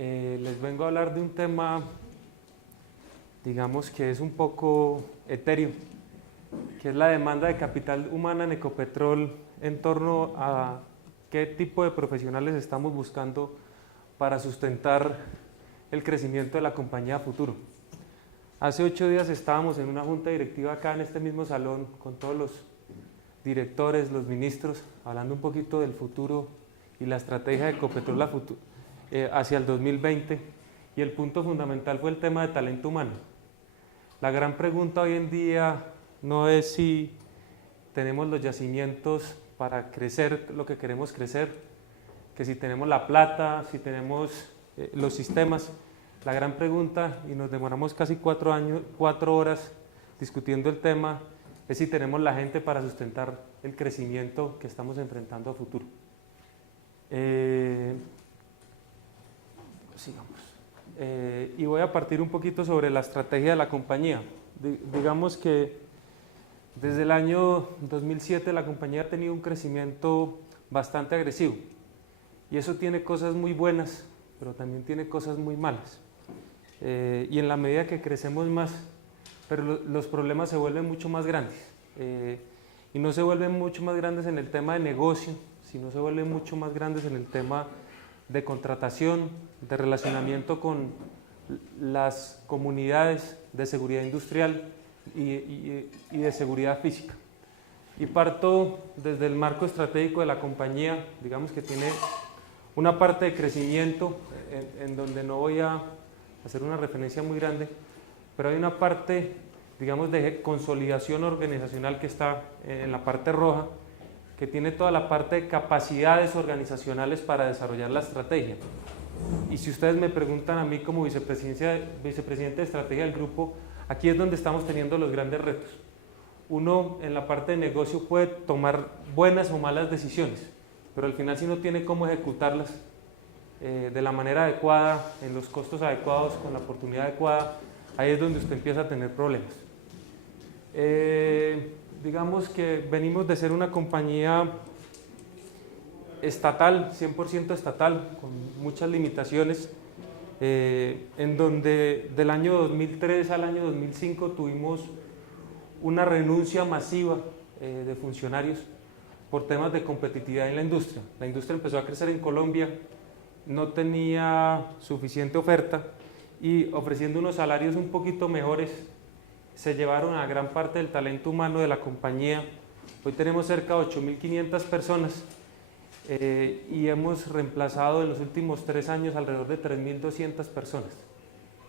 Les vengo a hablar de un tema, digamos que es un poco etéreo, que es la demanda de capital humana en Ecopetrol en torno a qué tipo de profesionales estamos buscando para sustentar el crecimiento de la compañía a futuro. Hace 8 días estábamos en una junta directiva acá en este mismo salón con todos los directores, los ministros, hablando un poquito del futuro y la estrategia de Ecopetrol hacia el 2020, y el punto fundamental fue el tema de talento humano. La gran pregunta hoy en día no es si tenemos los yacimientos para crecer lo que queremos crecer, que si tenemos la plata, si tenemos los sistemas. La gran pregunta, y nos demoramos casi 4 horas discutiendo el tema, es si tenemos la gente para sustentar el crecimiento que estamos enfrentando a futuro. Sigamos. Y voy a partir un poquito sobre la estrategia de la compañía. Digamos que desde el año 2007 la compañía ha tenido un crecimiento bastante agresivo, y eso tiene cosas muy buenas, pero también tiene cosas muy malas. Y en la medida que crecemos más, pero los problemas se vuelven mucho más grandes. Y no se vuelven mucho más grandes en el tema de negocio, sino se vuelven mucho más grandes en el tema de contratación, de relacionamiento con las comunidades, de seguridad industrial y de seguridad física. Y parto desde el marco estratégico de la compañía, digamos que tiene una parte de crecimiento en donde no voy a hacer una referencia muy grande, pero hay una parte, digamos, de consolidación organizacional que está en la parte roja, que tiene toda la parte de capacidades organizacionales para desarrollar la estrategia. Y si ustedes me preguntan a mí como vicepresidente de estrategia del grupo, aquí es donde estamos teniendo los grandes retos. Uno en la parte de negocio puede tomar buenas o malas decisiones, pero al final si no tiene cómo ejecutarlas de la manera adecuada, en los costos adecuados, con la oportunidad adecuada, ahí es donde usted empieza a tener problemas. Digamos que venimos de ser una compañía estatal, 100% estatal, con muchas limitaciones, en donde del año 2003 al año 2005 tuvimos una renuncia masiva de funcionarios por temas de competitividad en la industria. La industria empezó a crecer en Colombia, no tenía suficiente oferta, y ofreciendo unos salarios un poquito mejores se llevaron a gran parte del talento humano de la compañía. Hoy tenemos cerca de 8.500 personas y hemos reemplazado en los últimos 3 años alrededor de 3.200 personas.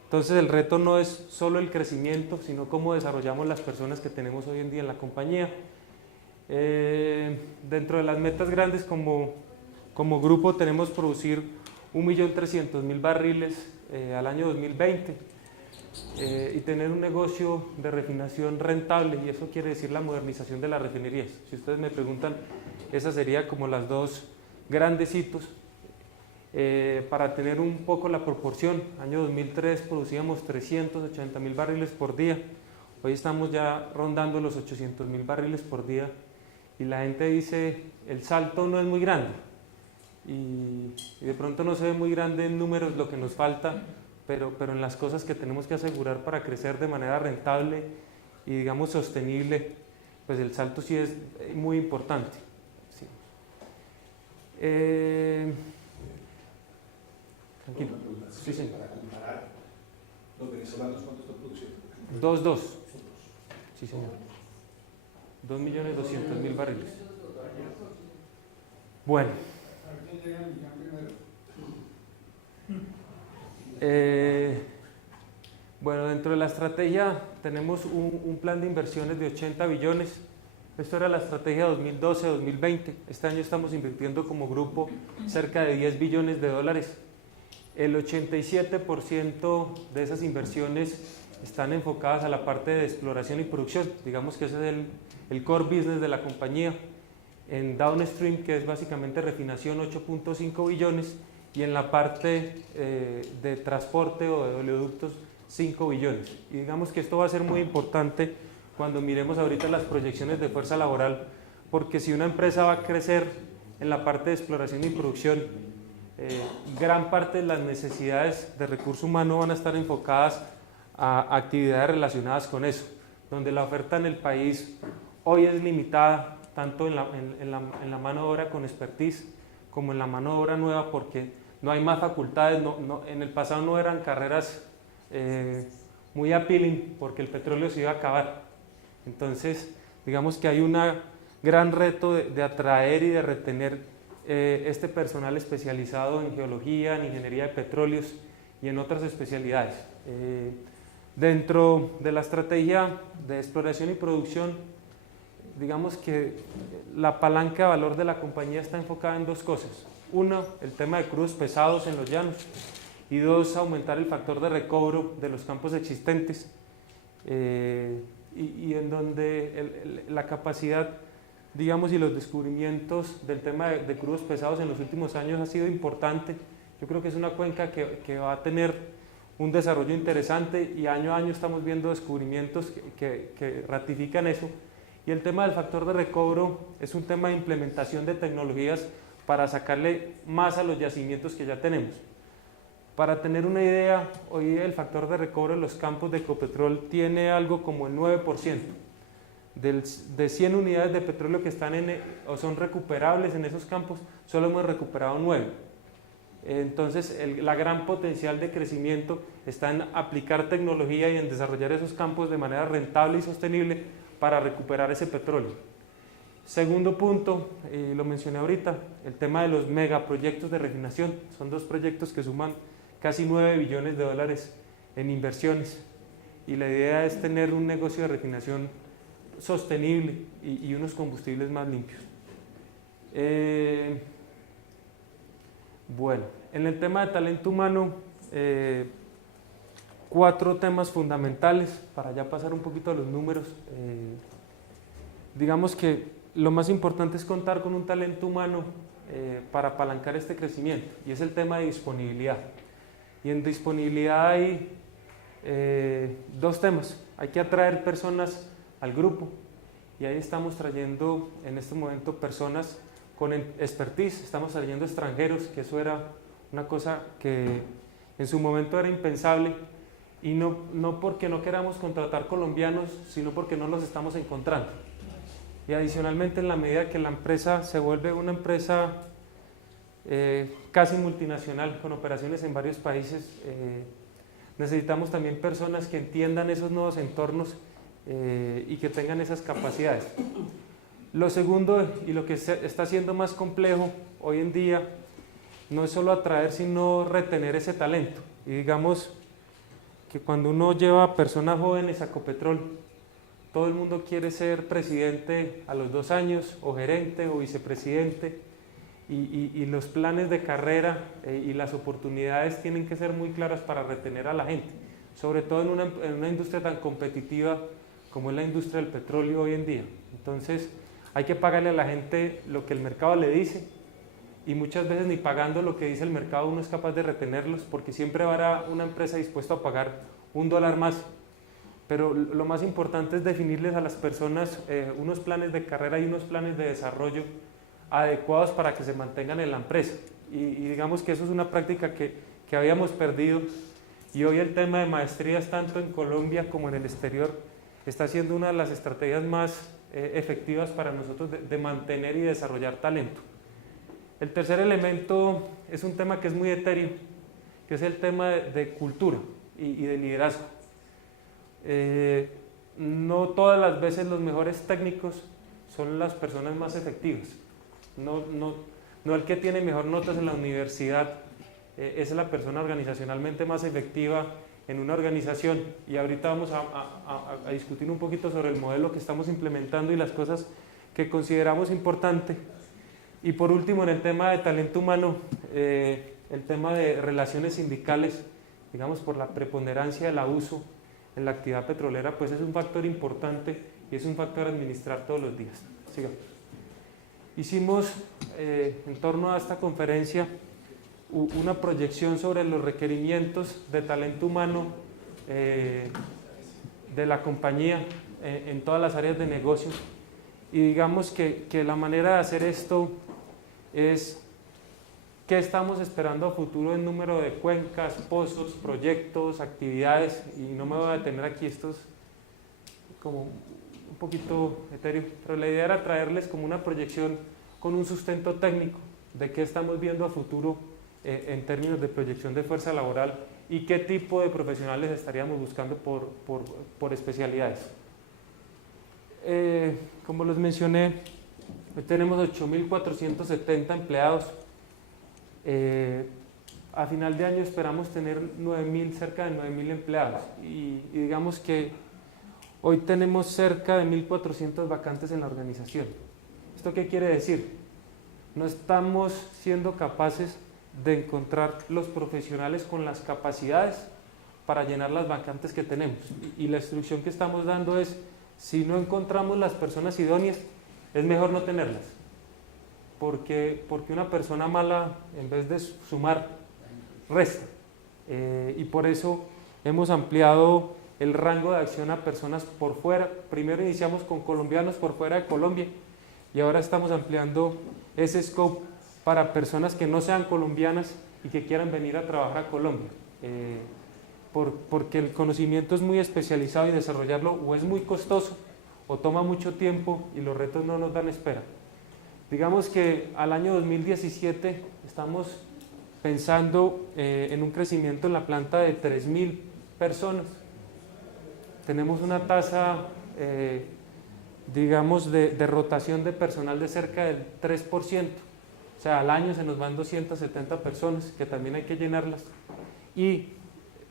Entonces el reto no es solo el crecimiento, sino cómo desarrollamos las personas que tenemos hoy en día en la compañía. Dentro de las metas grandes como grupo tenemos producir 1.300.000 barriles al año 2020 y tener un negocio de refinación rentable, y eso quiere decir la modernización de las refinerías. Si ustedes me preguntan, esas serían como las dos grandes hitos. Para tener un poco la proporción, año 2003 producíamos 380.000 barriles por día, hoy estamos ya rondando los 800.000 barriles por día, y la gente dice, el salto no es muy grande, y de pronto no se ve muy grande en números lo que nos falta, pero en las cosas que tenemos que asegurar para crecer de manera rentable y digamos sostenible, pues el salto sí es muy importante. Sí. Tranquilo. Sí, señor. Para comparar, los venezolanos, ¿cuánto están produciendo? 2.2. Sí, señor. 2.200.000 barriles. Bueno. Bueno, dentro de la estrategia tenemos un plan de inversiones de 80 billones. Esto era la estrategia 2012-2020. Este año estamos invirtiendo como grupo cerca de 10 billones de dólares. El 87% de esas inversiones están enfocadas a la parte de exploración y producción. Digamos que ese es el core business de la compañía. En downstream, que es básicamente refinación, 8.5 billones, y en la parte de transporte o de oleoductos, 5 billones. Y digamos que esto va a ser muy importante cuando miremos ahorita las proyecciones de fuerza laboral, porque si una empresa va a crecer en la parte de exploración y producción, gran parte de las necesidades de recurso humano van a estar enfocadas a actividades relacionadas con eso, donde la oferta en el país hoy es limitada tanto en la mano de obra con expertise como en la mano de obra nueva, porque no hay más facultades, en el pasado no eran carreras muy appealing porque el petróleo se iba a acabar. Entonces, digamos que hay un gran reto de atraer y de retener este personal especializado en geología, en ingeniería de petróleos y en otras especialidades. Dentro de la estrategia de exploración y producción, digamos que la palanca de valor de la compañía está enfocada en dos cosas. Uno, el tema de crudos pesados en los llanos, y dos, aumentar el factor de recobro de los campos existentes, y en donde la capacidad, digamos, y los descubrimientos del tema de crudos pesados en los últimos años ha sido importante. Yo creo que es una cuenca que va a tener un desarrollo interesante, y año a año estamos viendo descubrimientos que ratifican eso. Y el tema del factor de recobro es un tema de implementación de tecnologías para sacarle más a los yacimientos que ya tenemos. Para tener una idea, hoy el factor de recobro en los campos de Ecopetrol tiene algo como el 9%. De 100 unidades de petróleo que están o son recuperables en esos campos, solo hemos recuperado 9. Entonces, la gran potencial de crecimiento está en aplicar tecnología y en desarrollar esos campos de manera rentable y sostenible para recuperar ese petróleo. Segundo punto, lo mencioné ahorita, el tema de los megaproyectos de refinación. Son dos proyectos que suman casi 9 billones de dólares en inversiones, y la idea es tener un negocio de refinación sostenible y unos combustibles más limpios. Bueno, en el tema de talento humano, 4 temas fundamentales, para ya pasar un poquito a los números. Digamos que lo más importante es contar con un talento humano para apalancar este crecimiento, y es el tema de disponibilidad. Y en disponibilidad hay 2 temas. Hay que atraer personas al grupo, y ahí estamos trayendo en este momento personas con expertise, estamos trayendo extranjeros, que eso era una cosa que en su momento era impensable, y no porque no queramos contratar colombianos, sino porque no los estamos encontrando. Y adicionalmente, en la medida que la empresa se vuelve una empresa casi multinacional con operaciones en varios países, necesitamos también personas que entiendan esos nuevos entornos y que tengan esas capacidades. Lo segundo, y lo que está siendo más complejo hoy en día, no es solo atraer, sino retener ese talento. Y digamos que cuando uno lleva personas jóvenes a Ecopetrol, todo el mundo quiere ser presidente a los 2 años, o gerente o vicepresidente, y los planes de carrera y las oportunidades tienen que ser muy claras para retener a la gente, sobre todo en una industria tan competitiva como es la industria del petróleo hoy en día. Entonces, hay que pagarle a la gente lo que el mercado le dice, y muchas veces ni pagando lo que dice el mercado uno es capaz de retenerlos, porque siempre habrá una empresa dispuesta a pagar $1 más. Pero lo más importante es definirles a las personas unos planes de carrera y unos planes de desarrollo adecuados para que se mantengan en la empresa. Y digamos que eso es una práctica que habíamos perdido, y hoy el tema de maestrías, tanto en Colombia como en el exterior, está siendo una de las estrategias más efectivas para nosotros de mantener y desarrollar talento. El tercer elemento es un tema que es muy etéreo, que es el tema de cultura y de liderazgo. No todas las veces los mejores técnicos son las personas más efectivas. No el que tiene mejor notas en la universidad es la persona organizacionalmente más efectiva en una organización. Y ahorita vamos a discutir un poquito sobre el modelo que estamos implementando y las cosas que consideramos importantes. Y por último, en el tema de talento humano, el tema de relaciones sindicales, digamos, por la preponderancia del abuso en la actividad petrolera, pues es un factor importante y es un factor a administrar todos los días. Sigamos. Hicimos en torno a esta conferencia una proyección sobre los requerimientos de talento humano de la compañía en todas las áreas de negocio, y digamos que la manera de hacer esto es ¿qué estamos esperando a futuro en número de cuencas, pozos, proyectos, actividades? Y no me voy a detener aquí, esto es como un poquito etéreo, pero la idea era traerles como una proyección con un sustento técnico de qué estamos viendo a futuro en términos de proyección de fuerza laboral y qué tipo de profesionales estaríamos buscando por especialidades. Como les mencioné, hoy tenemos 8.470 empleados. A final de año esperamos tener cerca de 9.000 empleados y digamos que hoy tenemos cerca de 1.400 vacantes en la organización. ¿Esto qué quiere decir? No estamos siendo capaces de encontrar los profesionales con las capacidades para llenar las vacantes que tenemos. Y la instrucción que estamos dando es, si no encontramos las personas idóneas, es mejor no tenerlas. Porque una persona mala, en vez de sumar, resta. Y por eso hemos ampliado el rango de acción a personas por fuera. Primero iniciamos con colombianos por fuera de Colombia y ahora estamos ampliando ese scope para personas que no sean colombianas y que quieran venir a trabajar a Colombia. Porque el conocimiento es muy especializado y desarrollarlo o es muy costoso o toma mucho tiempo y los retos no nos dan espera. Digamos que al año 2017 estamos pensando en un crecimiento en la planta de 3.000 personas. Tenemos una tasa, digamos, de rotación de personal de cerca del 3%. O sea, al año se nos van 270 personas, que también hay que llenarlas. Y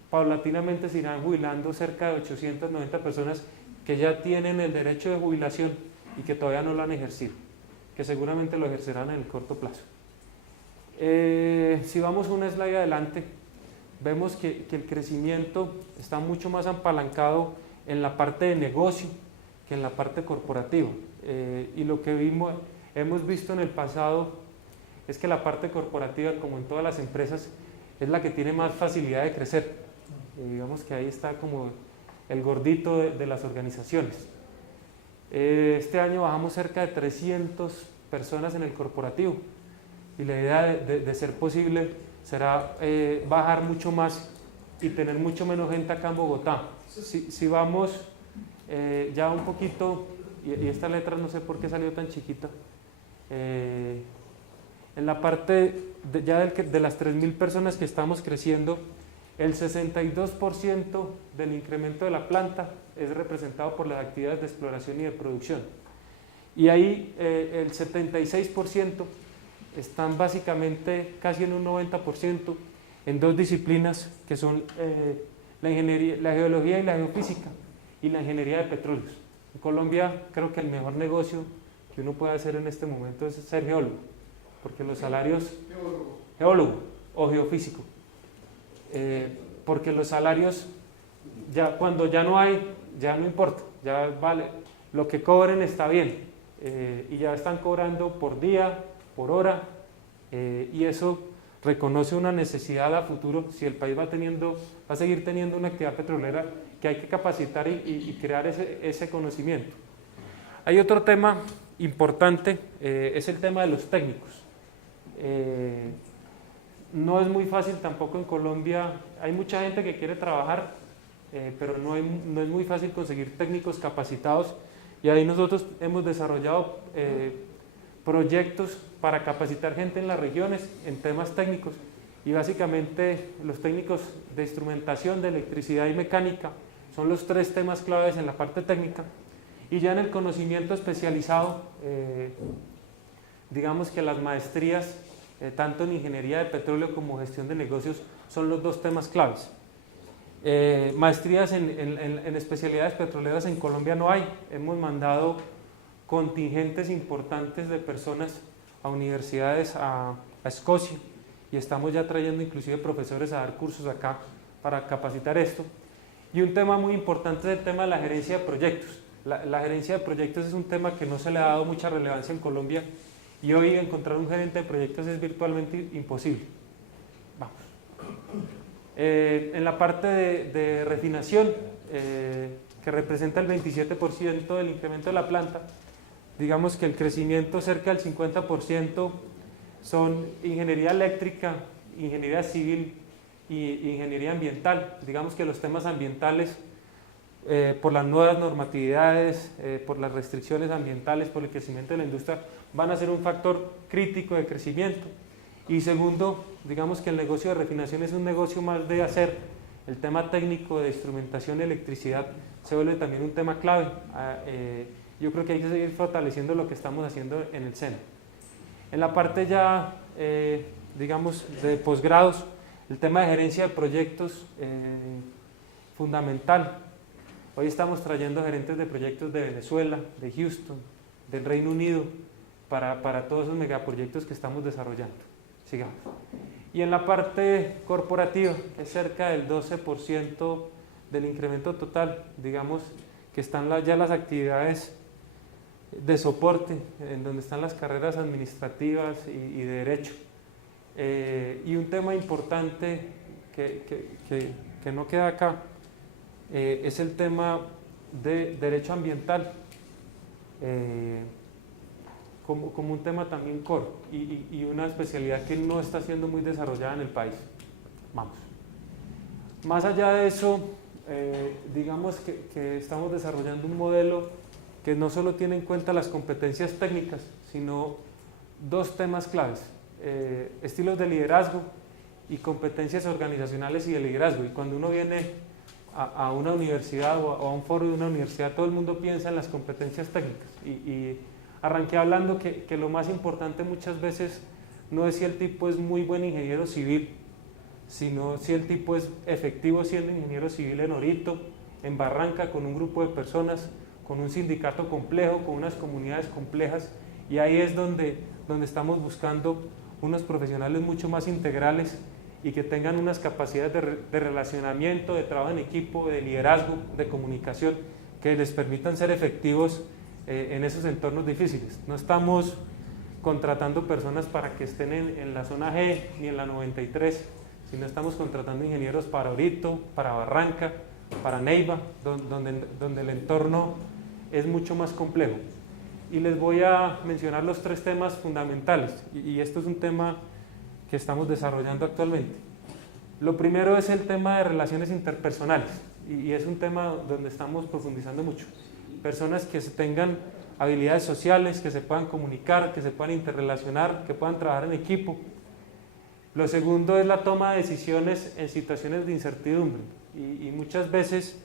paulatinamente se irán jubilando cerca de 890 personas que ya tienen el derecho de jubilación y que todavía no lo han ejercido, que seguramente lo ejercerán en el corto plazo. Si vamos una slide adelante, vemos que el crecimiento está mucho más apalancado en la parte de negocio que en la parte corporativa. Y lo que hemos visto en el pasado es que la parte corporativa, como en todas las empresas, es la que tiene más facilidad de crecer. Digamos que ahí está como el gordito de las organizaciones. Este año bajamos cerca de 300 personas en el corporativo y la idea de ser posible será bajar mucho más y tener mucho menos gente acá en Bogotá. Si vamos ya un poquito, y esta letra no sé por qué salió tan chiquita, en la parte de las 3.000 personas que estamos creciendo, el 62% del incremento de la planta es representado por las actividades de exploración y de producción. Y ahí el 76% están básicamente casi en un 90% en dos disciplinas que son la ingeniería, la geología y la geofísica y la ingeniería de petróleos. En Colombia creo que el mejor negocio que uno puede hacer en este momento es ser geólogo, porque los salarios, geólogo o geofísico, porque los salarios ya cuando ya no hay, ya no importa, ya vale, lo que cobren está bien, y ya están cobrando por día, por hora, y eso reconoce una necesidad a futuro. Si el país va a seguir teniendo una actividad petrolera, que hay que capacitar y crear ese conocimiento. Hay otro tema importante, es el tema de los técnicos. No es muy fácil tampoco en Colombia, hay mucha gente que quiere trabajar, pero no es muy fácil conseguir técnicos capacitados, y ahí nosotros hemos desarrollado proyectos para capacitar gente en las regiones en temas técnicos, y básicamente los técnicos de instrumentación, de electricidad y mecánica son los tres temas claves en la parte técnica, y ya en el conocimiento especializado, digamos que las maestrías, tanto en ingeniería de petróleo como gestión de negocios, son los dos temas claves. Maestrías en especialidades petroleras en Colombia no hay. Hemos mandado contingentes importantes de personas a universidades a Escocia, y estamos ya trayendo inclusive profesores a dar cursos acá para capacitar esto. Y un tema muy importante es el tema de la gerencia de proyectos. La gerencia de proyectos es un tema que no se le ha dado mucha relevancia en Colombia, y hoy encontrar un gerente de proyectos es virtualmente imposible. Vamos. En la parte de refinación, que representa el 27% del incremento de la planta, digamos que el crecimiento cerca del 50% son ingeniería eléctrica, ingeniería civil y ingeniería ambiental. Digamos que los temas ambientales, por las nuevas normatividades, por las restricciones ambientales, por el crecimiento de la industria, van a ser un factor crítico de crecimiento. Y segundo, digamos que el negocio de refinación es un negocio más de hacer. El tema técnico de instrumentación y electricidad se vuelve también un tema clave. Yo creo que hay que seguir fortaleciendo lo que estamos haciendo en el SENA. En la parte ya, digamos, de posgrados, el tema de gerencia de proyectos, fundamental. Hoy estamos trayendo gerentes de proyectos de Venezuela, de Houston, del Reino Unido, para todos esos megaproyectos que estamos desarrollando. Sigamos. Y en la parte corporativa, que es cerca del 12% del incremento total, digamos que están ya las actividades de soporte, en donde están las carreras administrativas y de derecho. Y un tema importante que no queda acá es el tema de derecho ambiental, como un tema también core y una especialidad que no está siendo muy desarrollada en el país. Vamos. Más allá de eso, digamos que estamos desarrollando un modelo que no solo tiene en cuenta las competencias técnicas, sino dos temas claves, estilos de liderazgo y competencias organizacionales y de liderazgo. Y cuando uno viene a una universidad o a un foro de una universidad, todo el mundo piensa en las competencias técnicas. Y arranqué hablando que lo más importante muchas veces no es si el tipo es muy buen ingeniero civil, sino si el tipo es efectivo siendo ingeniero civil en Orito, en Barranca, con un grupo de personas, con un sindicato complejo, con unas comunidades complejas, y ahí es donde estamos buscando unos profesionales mucho más integrales y que tengan unas capacidades de relacionamiento, de trabajo en equipo, de liderazgo, de comunicación, que les permitan ser efectivos en esos entornos difíciles. No estamos contratando personas para que estén en la zona G ni en la 93, sino estamos contratando ingenieros para Orito, para Barranca, para Neiva, donde el entorno es mucho más complejo. Y les voy a mencionar los tres temas fundamentales, y esto es un tema que estamos desarrollando actualmente. Lo primero es el tema de relaciones interpersonales, y es un tema donde estamos profundizando mucho. Personas que tengan habilidades sociales, que se puedan comunicar, que se puedan interrelacionar, que puedan trabajar en equipo. Lo segundo es la toma de decisiones en situaciones de incertidumbre, y muchas veces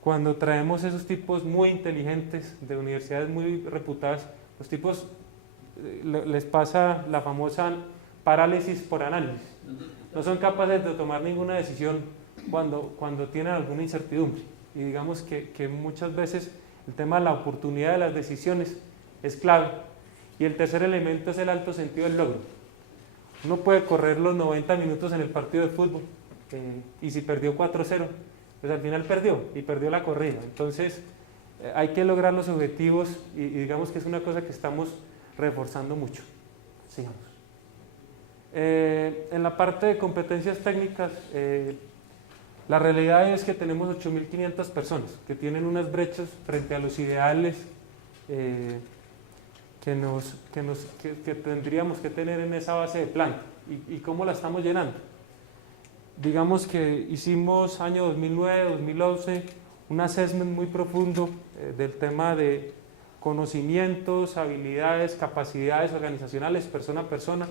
cuando traemos esos tipos muy inteligentes de universidades muy reputadas, los tipos les pasa la famosa parálisis por análisis. No son capaces de tomar ninguna decisión cuando tienen alguna incertidumbre. Y digamos que muchas veces el tema de la oportunidad de las decisiones es clave. Y el tercer elemento es el alto sentido del logro. Uno puede correr los 90 minutos en el partido de fútbol y si perdió 4-0, pues al final perdió y perdió la corrida. Entonces hay que lograr los objetivos y digamos que es una cosa que estamos reforzando mucho. Sigamos. En la parte de competencias técnicas, la realidad es que tenemos 8.500 personas que tienen unas brechas frente a los ideales que tendríamos que tener en esa base de planta. ¿Y cómo la estamos llenando? Digamos que hicimos año 2009-2011 un assessment muy profundo del tema de conocimientos, habilidades, capacidades organizacionales, persona a persona,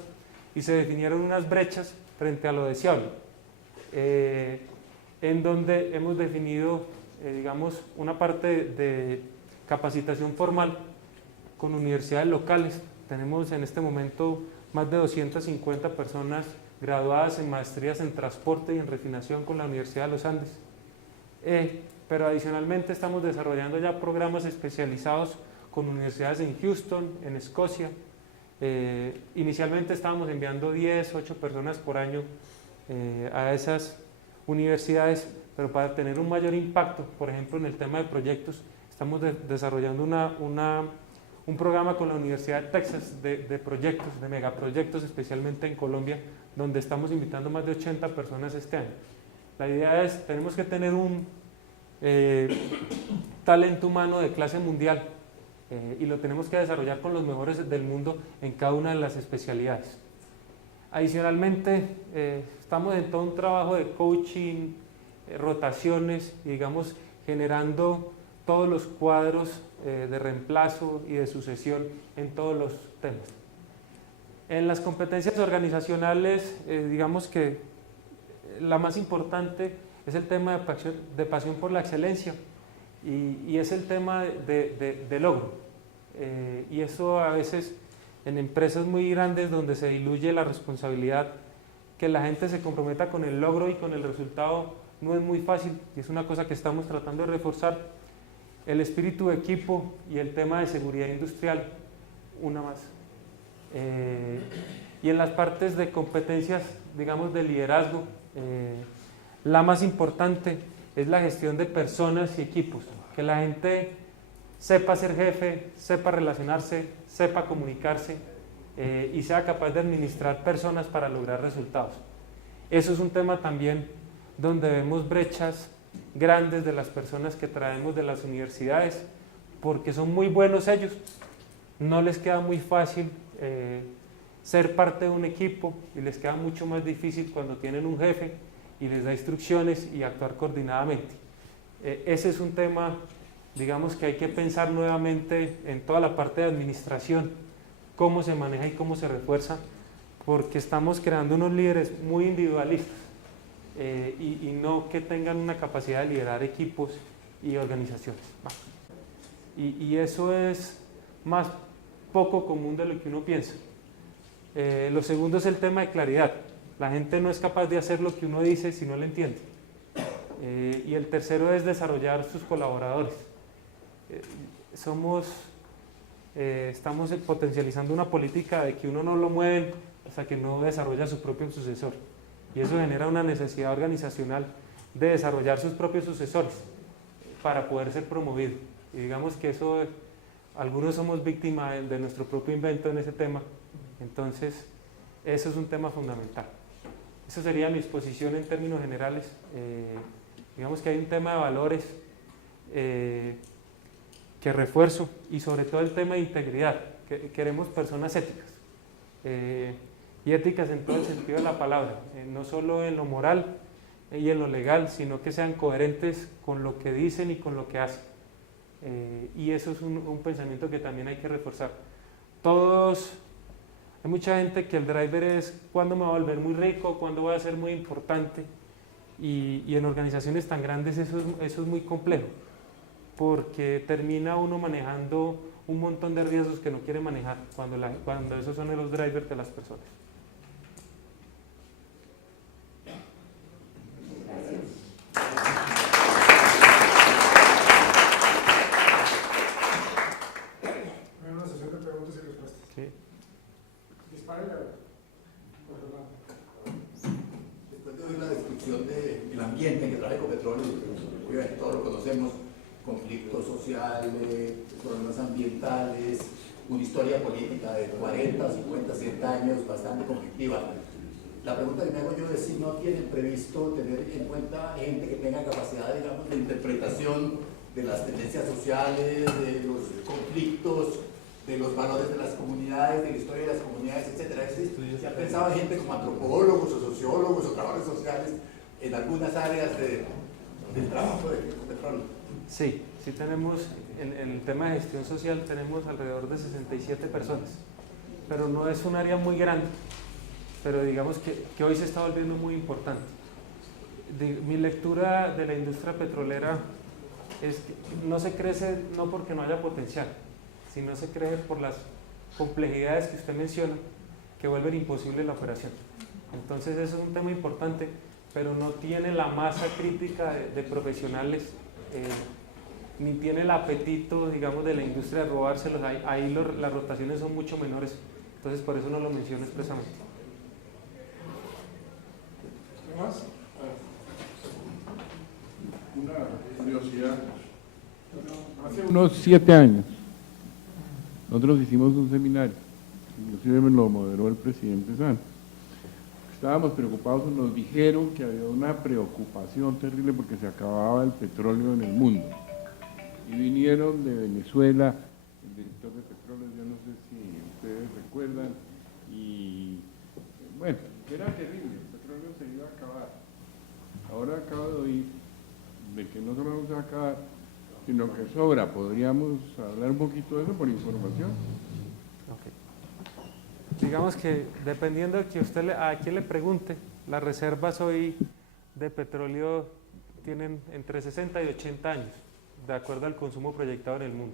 y se definieron unas brechas frente a lo deseable, en donde hemos definido, digamos, una parte de capacitación formal con universidades locales. Tenemos en este momento más de 250 personas graduadas en maestrías en transporte y en refinación con la Universidad de los Andes. Pero adicionalmente estamos desarrollando ya programas especializados con universidades en Houston, en Escocia. Inicialmente estábamos enviando 8 personas por año a esas universidades, pero para tener un mayor impacto, por ejemplo en el tema de proyectos, estamos desarrollando un programa con la Universidad de Texas de proyectos, de megaproyectos, especialmente en Colombia, donde estamos invitando más de 80 personas este año. La idea es, tenemos que tener un talento humano de clase mundial y lo tenemos que desarrollar con los mejores del mundo en cada una de las especialidades. Adicionalmente, estamos en todo un trabajo de coaching, rotaciones, y digamos, generando todos los cuadros de reemplazo y de sucesión en todos los temas. En las competencias organizacionales, digamos que la más importante es el tema de pasión por la excelencia y es el tema de logro. Y eso a veces en empresas muy grandes donde se diluye la responsabilidad, que la gente se comprometa con el logro y con el resultado no es muy fácil, y es una cosa que estamos tratando de reforzar. El espíritu de equipo y el tema de seguridad industrial, una más. Y en las partes de competencias, digamos, de liderazgo, la más importante es la gestión de personas y equipos, que la gente sepa ser jefe, sepa relacionarse, sepa comunicarse y sea capaz de administrar personas para lograr resultados. Eso es un tema también donde vemos brechas grandes de las personas que traemos de las universidades, porque son muy buenos ellos, no les queda muy fácil ser parte de un equipo y les queda mucho más difícil cuando tienen un jefe y les da instrucciones y actuar coordinadamente. Ese es un tema, digamos, que hay que pensar nuevamente en toda la parte de administración, cómo se maneja y cómo se refuerza, porque estamos creando unos líderes muy individualistas y no que tengan una capacidad de liderar equipos y organizaciones. Y eso es más poco común de lo que uno piensa. Lo segundo es el tema de claridad. La gente no es capaz de hacer lo que uno dice si no lo entiende. Y el tercero es desarrollar sus colaboradores. Estamos potencializando una política de que uno no lo mueven hasta que no desarrolla su propio sucesor. Y eso genera una necesidad organizacional de desarrollar sus propios sucesores para poder ser promovido. Y digamos que eso, algunos somos víctimas de nuestro propio invento en ese tema. Entonces, eso es un tema fundamental. Esa sería mi exposición en términos generales. Digamos que hay un tema de valores que refuerzo y sobre todo el tema de integridad. Queremos personas éticas. Y éticas en todo el sentido de la palabra, no solo en lo moral y en lo legal, sino que sean coherentes con lo que dicen y con lo que hacen. Y eso es un pensamiento que también hay que reforzar. Hay mucha gente que el driver es cuándo me voy a volver muy rico, cuándo voy a ser muy importante, y en organizaciones tan grandes eso es muy complejo, porque termina uno manejando un montón de riesgos que no quiere manejar cuando esos son los drivers de las personas. Una sesión de preguntas y respuestas. Sí. Dispare la. Después de oír la descripción del ambiente en que trabaja Ecopetrol, obviamente todos lo conocemos, conflictos sociales, problemas ambientales, una historia política de 40, 50, 100 años bastante conflictiva. La pregunta que me hago yo es si no tienen previsto tener en cuenta gente que tenga capacidad, digamos, de interpretación de las tendencias sociales, de los conflictos, de los valores de las comunidades, de la historia de las comunidades, etc. ¿Se ha pensado en gente como antropólogos o sociólogos o trabajadores sociales en algunas áreas del trabajo de Ecopetrol? Sí, sí tenemos, en el tema de gestión social tenemos alrededor de 67 personas, pero no es un área muy grande, pero digamos que hoy se está volviendo muy importante. Mi lectura de la industria petrolera es que no se crece no porque no haya potencial, sino se crece por las complejidades que usted menciona que vuelven imposible la operación. Entonces eso es un tema importante, pero no tiene la masa crítica de profesionales, ni tiene el apetito, digamos, de la industria de robárselos. Ahí las rotaciones son mucho menores, entonces por eso no lo menciono expresamente. ¿Qué más? Una curiosidad. Hace unos 7 años, nosotros hicimos un seminario, inclusive me lo moderó el presidente Santos. Estábamos preocupados, nos dijeron que había una preocupación terrible porque se acababa el petróleo en el mundo. Y vinieron de Venezuela el director de Petróleos, yo no sé si ustedes recuerdan, y bueno, era terrible, el petróleo se iba a acabar. Ahora acabo de oír de que no solo se va a acabar, sino que sobra. Podríamos hablar un poquito de eso por información. Ok. Digamos que dependiendo de que usted a quién le pregunte, las reservas hoy de petróleo tienen entre 60 y 80 años, de acuerdo al consumo proyectado en el mundo.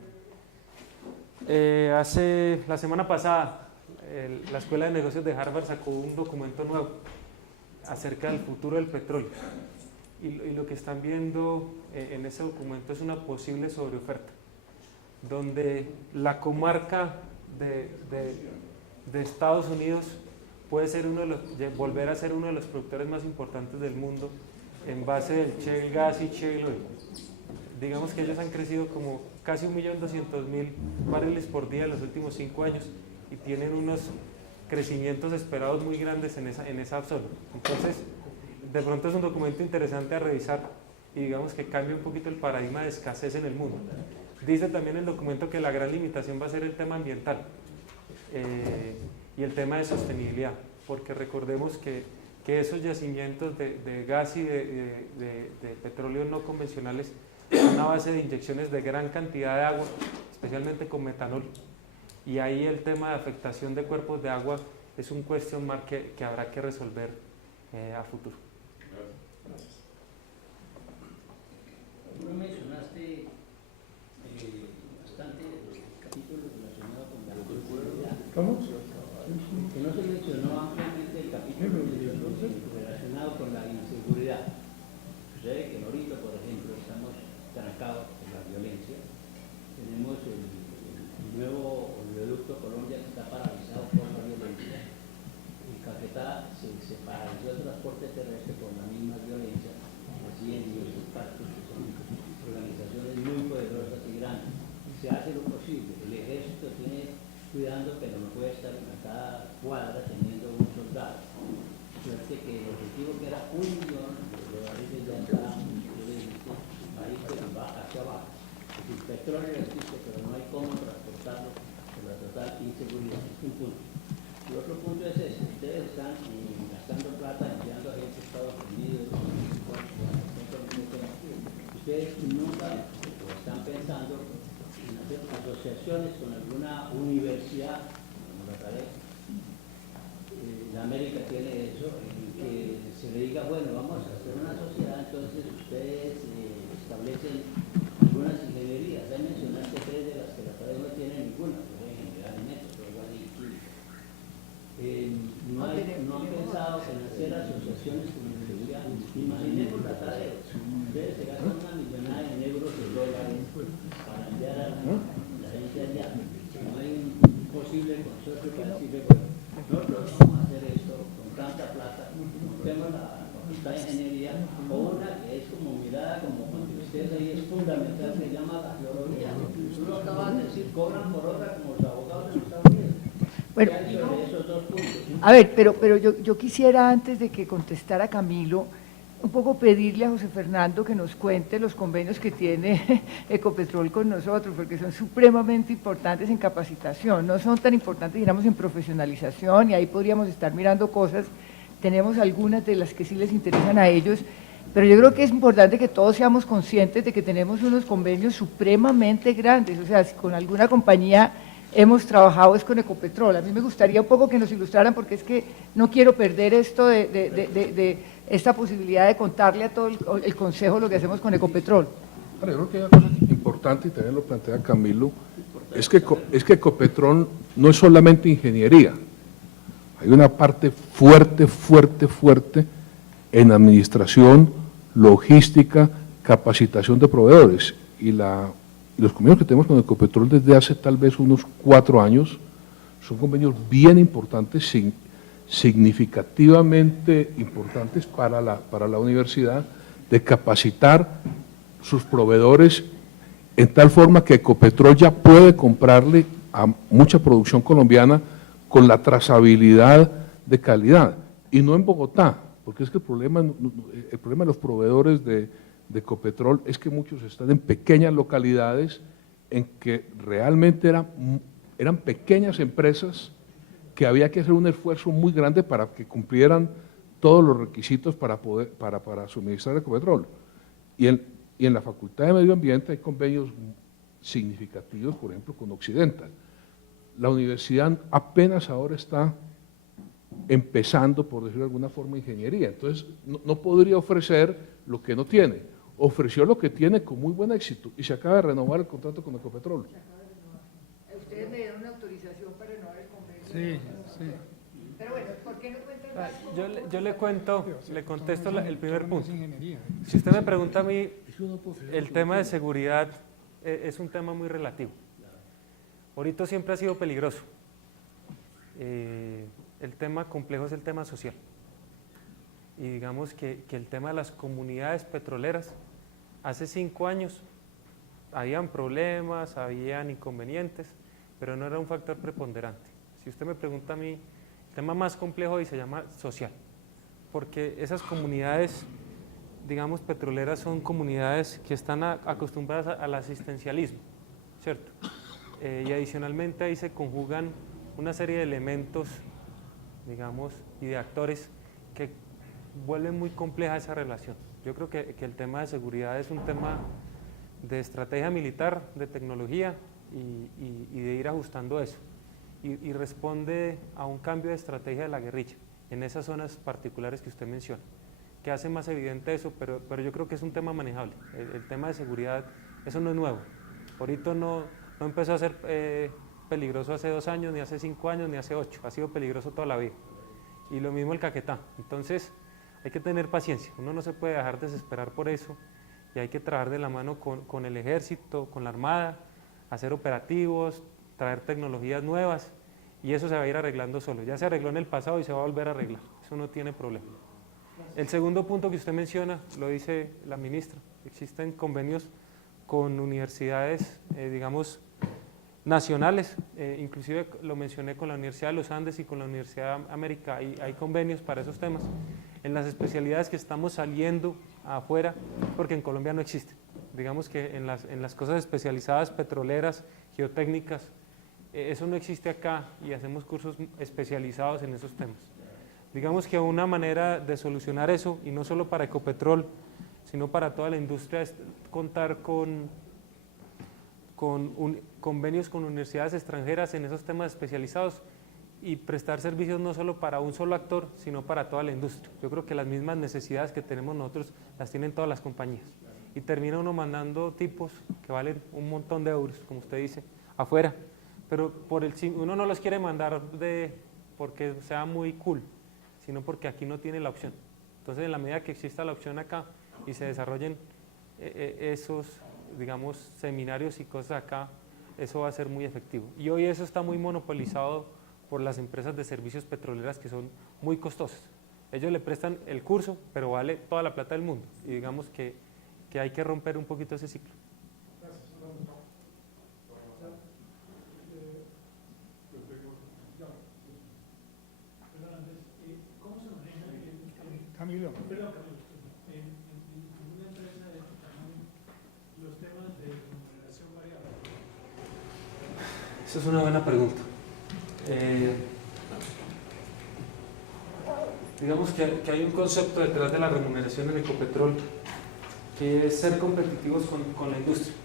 La semana pasada, la Escuela de Negocios de Harvard sacó un documento nuevo acerca del futuro del petróleo. Y lo que están viendo en ese documento es una posible sobreoferta, donde la comarca de Estados Unidos puede ser volver a ser uno de los productores más importantes del mundo en base del shale gas y shale oil. Digamos que ellos han crecido como casi 1.200.000 barriles por día en los últimos 5 años y tienen unos crecimientos esperados muy grandes en esa zona. Entonces, de pronto es un documento interesante a revisar y digamos que cambia un poquito el paradigma de escasez en el mundo. Dice también el documento que la gran limitación va a ser el tema ambiental y el tema de sostenibilidad, porque recordemos que esos yacimientos de gas y de petróleo no convencionales son a base de inyecciones de gran cantidad de agua, especialmente con metanol, y ahí el tema de afectación de cuerpos de agua es un question mark que habrá que resolver a futuro. Tú mencionaste bastante el capítulo relacionado con la inseguridad. ¿Cómo? Que no se mencionó ampliamente el capítulo relacionado con la inseguridad. Sucede que en ahorita, por ejemplo, estamos trancados por la violencia. Tenemos el nuevo oleoducto Colombia que está paralizado por la violencia. En Caquetá se paralizó el transporte terrestre por la misma violencia. Así en diversos pactos que son organizaciones muy poderosas y grandes. Se hace lo posible. El ejército tiene cuidando, pero no puede estar en cada cuadra teniendo un soldado. Suerte que el objetivo que era 1 millón de barriles de entrada, ahí se va hacia abajo. El petróleo existe, pero no hay cómo transportarlo por la total inseguridad. Es un punto. El otro punto es ese. Ustedes están gastando plata, enviando a gente a Estados Unidos, ustedes nunca están pensando en hacer asociaciones con alguna universidad, como la trae. La América tiene eso, en que se le diga, bueno, vamos a hacer una sociedad, entonces ustedes establecen algunas ingenierías. Ya mencionaste 3 de las que la trae no tiene ninguna, por ejemplo, alimentos, o igual y química. No han pensado en hacer asociaciones con universidad. Imaginemos la tarea. Ustedes se gastan una millonada en euros y dólares para enviar a la gente allá. No hay un posible consorcio para decirle, bueno, nosotros vamos a hacer esto con tanta plata, montemos la facultad de ingeniería, o una que es como mirada, como cuando ustedes ahí es fundamental, se llama la geología. Tú lo acabas de decir, cobran por hora como los abogados de los Estados Unidos. Bueno, Esos 2 puntos. a ver, pero yo quisiera, antes de que contestara Camilo, un poco pedirle a José Fernando que nos cuente los convenios que tiene Ecopetrol con nosotros, porque son supremamente importantes en capacitación, no son tan importantes, digamos, en profesionalización, y ahí podríamos estar mirando cosas. Tenemos algunas de las que sí les interesan a ellos, pero yo creo que es importante que todos seamos conscientes de que tenemos unos convenios supremamente grandes. O sea, si con alguna compañía hemos trabajado es con Ecopetrol. A mí me gustaría un poco que nos ilustraran, porque es que no quiero perder esto de esta posibilidad de contarle a todo el Consejo lo que hacemos con Ecopetrol. Bueno, yo creo que hay una cosa importante, y también lo plantea Camilo, es que Ecopetrol no es solamente ingeniería. Hay una parte fuerte en administración, logística, capacitación de proveedores. Y los convenios que tenemos con Ecopetrol desde hace tal vez unos 4 años son convenios bien importantes, significativamente importantes para la universidad, de capacitar sus proveedores en tal forma que Ecopetrol ya puede comprarle a mucha producción colombiana con la trazabilidad de calidad, y no en Bogotá, porque es que el problema de los proveedores de Ecopetrol es que muchos están en pequeñas localidades en que realmente eran pequeñas empresas que había que hacer un esfuerzo muy grande para que cumplieran todos los requisitos para suministrar Ecopetrol. Y en la Facultad de Medio Ambiente hay convenios significativos, por ejemplo, con Occidental. La universidad apenas ahora está empezando, por decirlo de alguna forma, ingeniería. Entonces, no podría ofrecer lo que no tiene. Ofreció lo que tiene con muy buen éxito y se acaba de renovar el contrato con Ecopetrol. Ustedes me dieron una autorización para renovar el convenio. Sí, sí. Pero bueno, ¿por qué no cuentan más? Yo le cuento, le contesto el primer punto. Ingeniería. Si usted me pregunta a mí, el tema de seguridad es un tema muy relativo. Ahorita siempre ha sido peligroso. El tema complejo es el tema social. Y digamos que el tema de las comunidades petroleras, hace 5 años habían problemas, habían inconvenientes, pero no era un factor preponderante. Si usted me pregunta a mí, el tema más complejo hoy se llama social, porque esas comunidades, digamos, petroleras son comunidades que están acostumbradas al asistencialismo, ¿cierto? Y adicionalmente ahí se conjugan una serie de elementos, digamos, y de actores que vuelven muy compleja esa relación. Yo creo que el tema de seguridad es un tema de estrategia militar, de tecnología y de ir ajustando eso. Y responde a un cambio de estrategia de la guerrilla en esas zonas particulares que usted menciona, que hace más evidente eso, pero yo creo que es un tema manejable. El tema de seguridad, eso no es nuevo. Ahorita no empezó a ser peligroso hace 2 años, ni hace 5 años, ni hace 8, ha sido peligroso toda la vida. Y lo mismo el Caquetá. Entonces hay que tener paciencia, uno no se puede dejar desesperar por eso y hay que trabajar de la mano con el ejército, con la armada, hacer operativos, traer tecnologías nuevas y eso se va a ir arreglando solo. Ya se arregló en el pasado y se va a volver a arreglar, eso no tiene problema. El segundo punto que usted menciona, lo dice la ministra, existen convenios con universidades, digamos, nacionales, inclusive lo mencioné con la Universidad de los Andes y con la Universidad de América, hay convenios para esos temas, en las especialidades que estamos saliendo afuera, porque en Colombia no existen. Digamos que en las cosas especializadas, petroleras, geotécnicas, eso no existe acá y hacemos cursos especializados en esos temas. Digamos que una manera de solucionar eso, y no solo para Ecopetrol, sino para toda la industria, es contar con convenios con universidades extranjeras en esos temas especializados y prestar servicios no solo para un solo actor, sino para toda la industria. Yo creo que las mismas necesidades que tenemos nosotros las tienen todas las compañías. Y termina uno mandando tipos que valen un montón de euros, como usted dice, afuera. Pero uno no los quiere mandar porque sea muy cool, sino porque aquí no tiene la opción. Entonces, en la medida que exista la opción acá y se desarrollen esos, digamos, seminarios y cosas acá, eso va a ser muy efectivo. Y hoy eso está muy monopolizado por las empresas de servicios petroleras que son muy costosas. Ellos le prestan el curso, pero vale toda la plata del mundo. Y digamos que hay que romper un poquito ese ciclo. Camilo. En una empresa de este tamaño, los temas de remuneración variable. Esa es una buena pregunta. Digamos que hay un concepto detrás de la remuneración en Ecopetrol que es ser competitivos con la industria.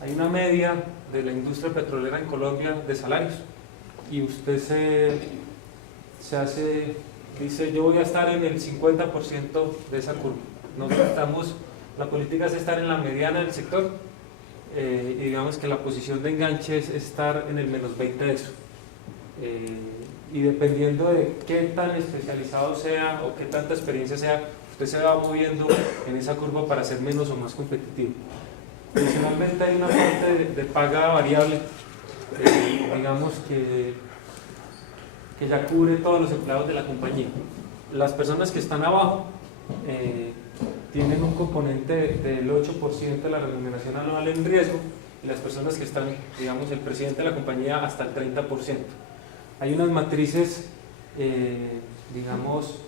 Hay una media de la industria petrolera en Colombia de salarios y usted se hace, dice yo voy a estar en el 50% de esa curva. La política es estar en la mediana del sector y digamos que la posición de enganche es estar en el menos 20 de eso. Y dependiendo de qué tan especializado sea o qué tanta experiencia sea, usted se va moviendo en esa curva para ser menos o más competitivo. Adicionalmente hay una parte de paga variable, digamos que ya cubre todos los empleados de la compañía. Las personas que están abajo tienen un componente del 8% de la remuneración anual en riesgo y las personas que están, digamos, el presidente de la compañía hasta el 30%. Hay unas matrices, digamos,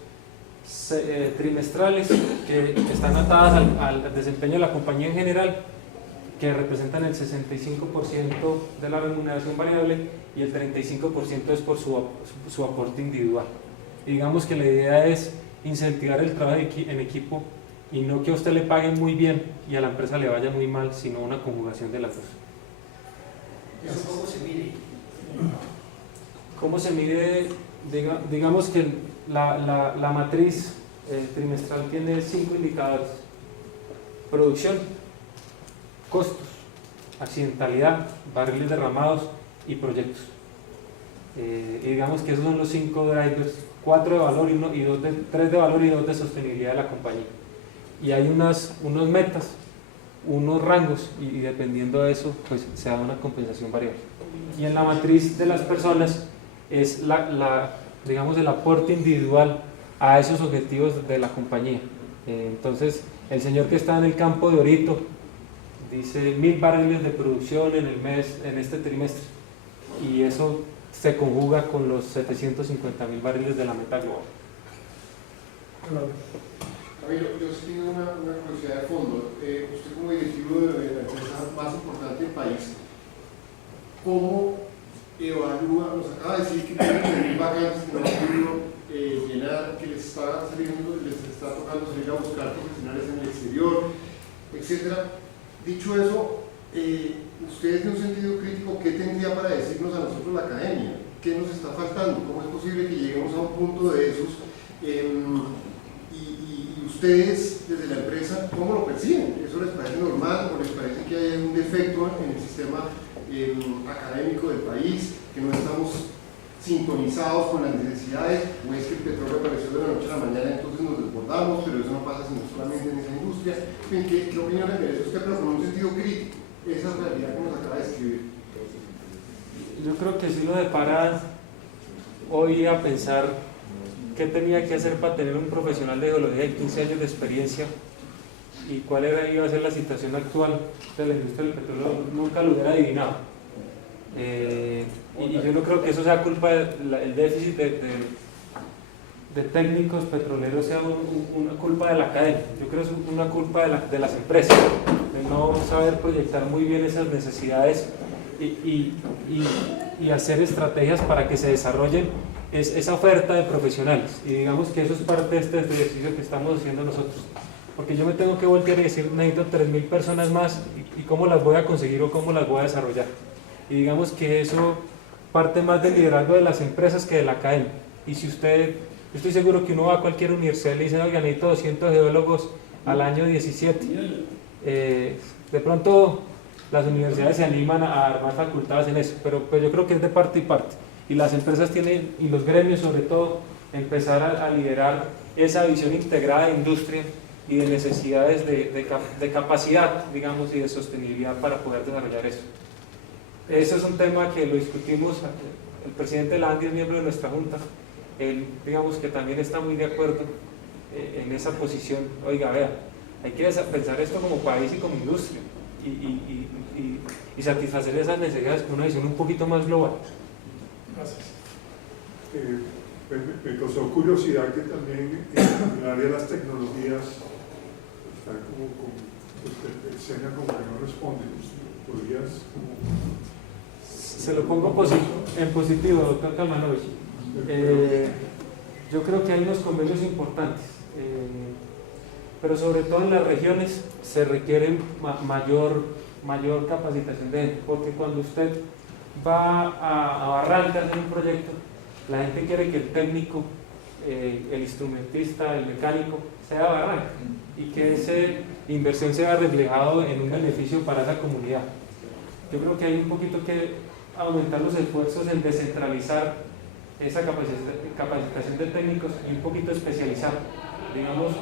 trimestrales que están atadas al desempeño de la compañía en general que representan el 65% de la remuneración variable y el 35% es por su aporte individual. Y digamos que la idea es incentivar el trabajo en equipo y no que a usted le paguen muy bien y a la empresa le vaya muy mal, sino una conjugación de las dos. ¿Eso cómo se mide? ¿Cómo se mide? Digamos que la matriz trimestral tiene 5 indicadores: producción, costos, accidentalidad, barriles derramados y proyectos. Y digamos que esos son los 5 drivers, 4 de valor y 3 de valor y 2 de sostenibilidad de la compañía. Y hay unos metas, unos rangos, y dependiendo de eso pues se da una compensación variable. Y en la matriz de las personas es digamos el aporte individual a esos objetivos de la compañía. Entonces el señor que está en el campo de Orito dice 1000 barriles de producción en el mes, en este trimestre, y eso se conjuga con los 750.000 barriles de la meta global. Camilo, yo sí tengo una curiosidad de fondo. Usted como directivo de la empresa más importante del país, ¿cómo evalúa? Nos acaba de decir que tienen vacantes que no han podido llenar, que les está tocando salir a buscar profesionales en el exterior, etcétera. Dicho eso, ustedes en un sentido crítico, ¿qué tendría para decirnos a nosotros la academia? ¿Qué nos está faltando? ¿Cómo es posible que lleguemos a un punto de esos? Y ustedes, desde la empresa, ¿cómo lo perciben? ¿Eso les parece normal o les parece que hay un defecto en el sistema académico del país, que no estamos sintonizados con las necesidades, o es que el petróleo apareció de la noche a la mañana, entonces nos desbordamos, pero eso no pasa sino solamente en esa industria? ¿Qué opinión le merece usted, pero con un sentido crítico, esa realidad que nos acaba de escribir? Yo creo que sí lo depara hoy a pensar qué tenía que hacer para tener un profesional de geología de 15 años de experiencia y cuál iba a ser la situación actual de la industria del petróleo. Nunca lo hubiera adivinado. Y yo no creo que eso sea culpa del déficit de técnicos petroleros, sea una culpa de la academia. Yo creo que es una culpa de las empresas, de no saber proyectar muy bien esas necesidades y hacer estrategias para que se desarrollen esa oferta de profesionales. Y digamos que eso es parte de este ejercicio que estamos haciendo nosotros, porque yo me tengo que voltear y decir, necesito 3.000 personas más, y cómo las voy a conseguir o cómo las voy a desarrollar. Y digamos que eso parte más del liderazgo de las empresas que de la academia. Y si usted, yo estoy seguro que uno va a cualquier universidad y le dice, oiga, necesito 200 geólogos al año 17. De pronto las universidades se animan a armar facultades en eso, pero yo creo que es de parte y parte. Y las empresas tienen, y los gremios sobre todo, empezar a liderar esa visión integrada de industria y de necesidades de capacidad, digamos, y de sostenibilidad para poder desarrollar eso. Eso es un tema que lo discutimos, el presidente de la ANDI es miembro de nuestra junta, él digamos que también está muy de acuerdo en esa posición. Oiga, vea, hay que pensar esto como país y como industria y satisfacer esas necesidades con una visión un poquito más global. Gracias. Me causó curiosidad que también en el área de las tecnologías está el SENA como que no responde. ¿Podrías Se lo pongo en positivo, doctor Kalmanovich. Yo creo que hay unos convenios importantes, pero sobre todo en las regiones se requiere mayor capacitación de gente, porque cuando usted va a Barranca a hacer un proyecto, la gente quiere que el técnico, el instrumentista, el mecánico sea Barranca y que esa inversión sea reflejado en un beneficio para esa comunidad. Yo creo que hay un poquito que aumentar los esfuerzos en descentralizar esa capacitación de técnicos y un poquito especializar. Digamos,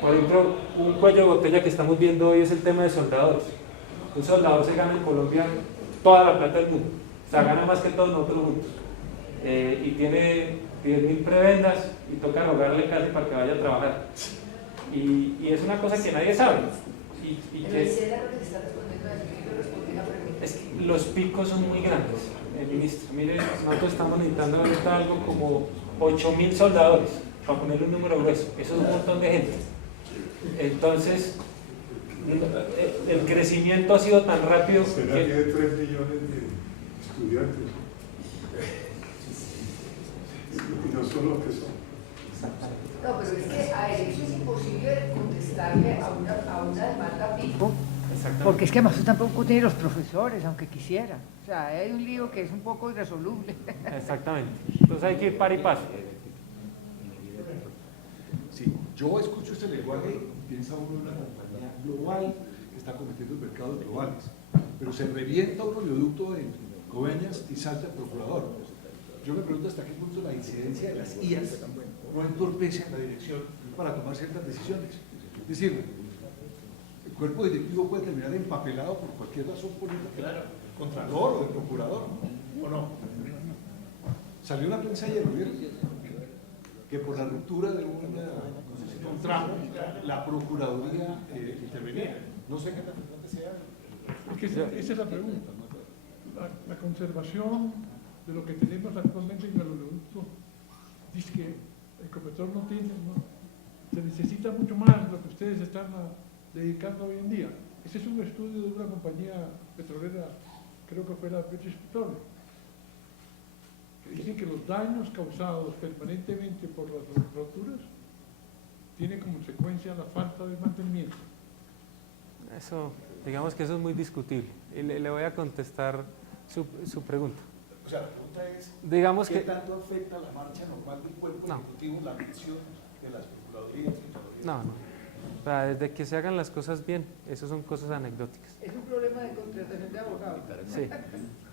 por ejemplo, un cuello de botella que estamos viendo hoy es el tema de soldadores. Un soldador se gana en Colombia toda la plata del mundo, o sea, gana más que todos nosotros juntos. Y tiene 10.000 prebendas y toca rogarle casi para que vaya a trabajar. Y es una cosa que nadie sabe. Es que los picos son muy grandes, ministro. Mire, nosotros estamos necesitando ahorita algo como 8.000 soldadores, para ponerle un número grueso. Eso es un montón de gente. Entonces, el crecimiento ha sido tan rápido Será que... tiene 3 millones de estudiantes. Y no son los que son. No, pero es que a eso es imposible contestarle a una demanda pico, porque es que además tampoco tiene los profesores, aunque quisiera. O sea, hay un lío que es un poco irresoluble. Exactamente. Entonces hay que ir par y paso. Sí, yo escucho este lenguaje y piensa uno en una compañía global que está compitiendo en mercados globales, pero se revienta un oleoducto en Coveñas y salta el procurador. Yo me pregunto hasta qué punto la incidencia de las IAS no entorpece a la dirección para tomar ciertas decisiones. Es decir, el cuerpo directivo puede terminar empapelado por cualquier razón política, claro, contralor o de procurador, ¿o no? Salió una prensa ayer, ¿vieron? Que por la ruptura de un tramo, la Procuraduría intervenía. No sé qué tan importante sea. Es que esa es la pregunta. La conservación de lo que tenemos actualmente en el oleoducto dice que Ecopetrol no tiene, se necesita mucho más de lo que ustedes están dedicando hoy en día. Ese es un estudio de una compañía petrolera, creo que fue la British Petroleum, que dicen que los daños causados permanentemente por las roturas tienen como consecuencia la falta de mantenimiento. Eso, digamos que eso es muy discutible. Y le voy a contestar su pregunta. O sea, la pregunta es, Digamos ¿qué que... tanto afecta la marcha normal del cuerpo ejecutivo la mención de las procuradurías y contralorías? No. O sea, desde que se hagan las cosas bien, eso son cosas anecdóticas. Es un problema de contratación de abogados. Sí,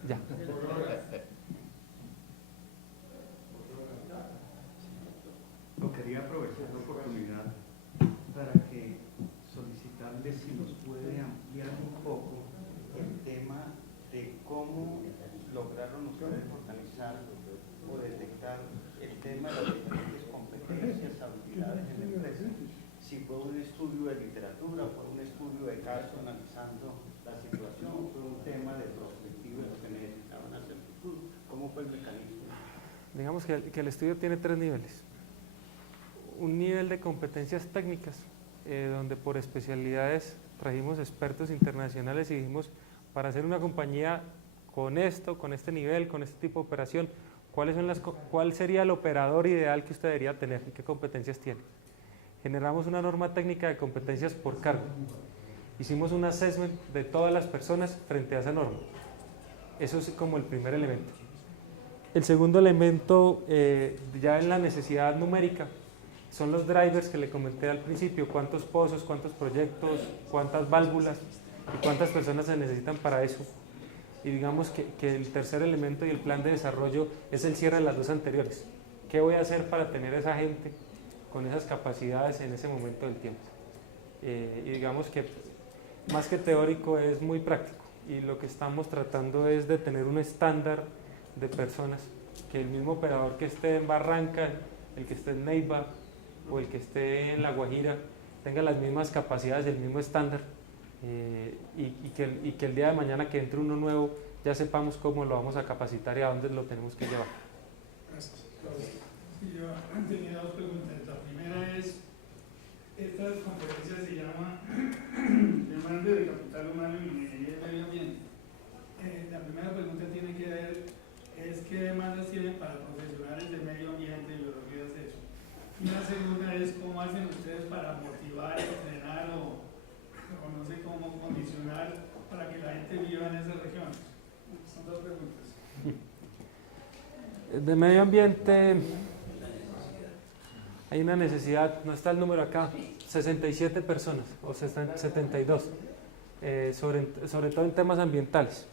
ya. Quería aprovechar la oportunidad para que solicitarle si nos puede ampliar un poco el tema de cómo lograron ustedes organizar o detectar el tema de las diferentes competencias, habilidades de la empresa. Si fue un estudio de literatura, fue un estudio de caso analizando la situación, fue un tema de prospectiva de lo que necesitaban hacer el futuro. ¿Cómo fue el mecanismo? Digamos que el estudio tiene 3 niveles. Un nivel de competencias técnicas, donde por especialidades trajimos expertos internacionales y dijimos, para hacer una compañía con esto, con este nivel, con este tipo de operación, ¿cuál sería el operador ideal que usted debería tener y qué competencias tiene? Generamos una norma técnica de competencias por cargo. Hicimos un assessment de todas las personas frente a esa norma. Eso es como el primer elemento. El segundo elemento, ya en la necesidad numérica, son los drivers que le comenté al principio, cuántos pozos, cuántos proyectos, cuántas válvulas y cuántas personas se necesitan para eso. Y digamos que el tercer elemento y el plan de desarrollo es el cierre de las 2 anteriores. ¿Qué voy a hacer para tener esa gente con esas capacidades en ese momento del tiempo? Y digamos que más que teórico es muy práctico y lo que estamos tratando es de tener un estándar de personas, que el mismo operador que esté en Barranca, el que esté en Neiva o el que esté en La Guajira tenga las mismas capacidades, el mismo estándar, y que el día de mañana que entre uno nuevo ya sepamos cómo lo vamos a capacitar y a dónde lo tenemos que llevar. Gracias. Yo tenía 2 preguntas. La primera es, estas conferencias se llaman de capital humano y ingeniería de medio ambiente. La primera pregunta tiene que ver es qué demandas tienen para profesionales de medio ambiente y biologías de eso. Y la segunda es cómo hacen ustedes para motivar, entrenar o no sé cómo condicionar para que la gente viva en esas regiones. Son 2 preguntas. De medio ambiente hay una necesidad, no está el número acá, 67 personas o 72, sobre todo en temas ambientales.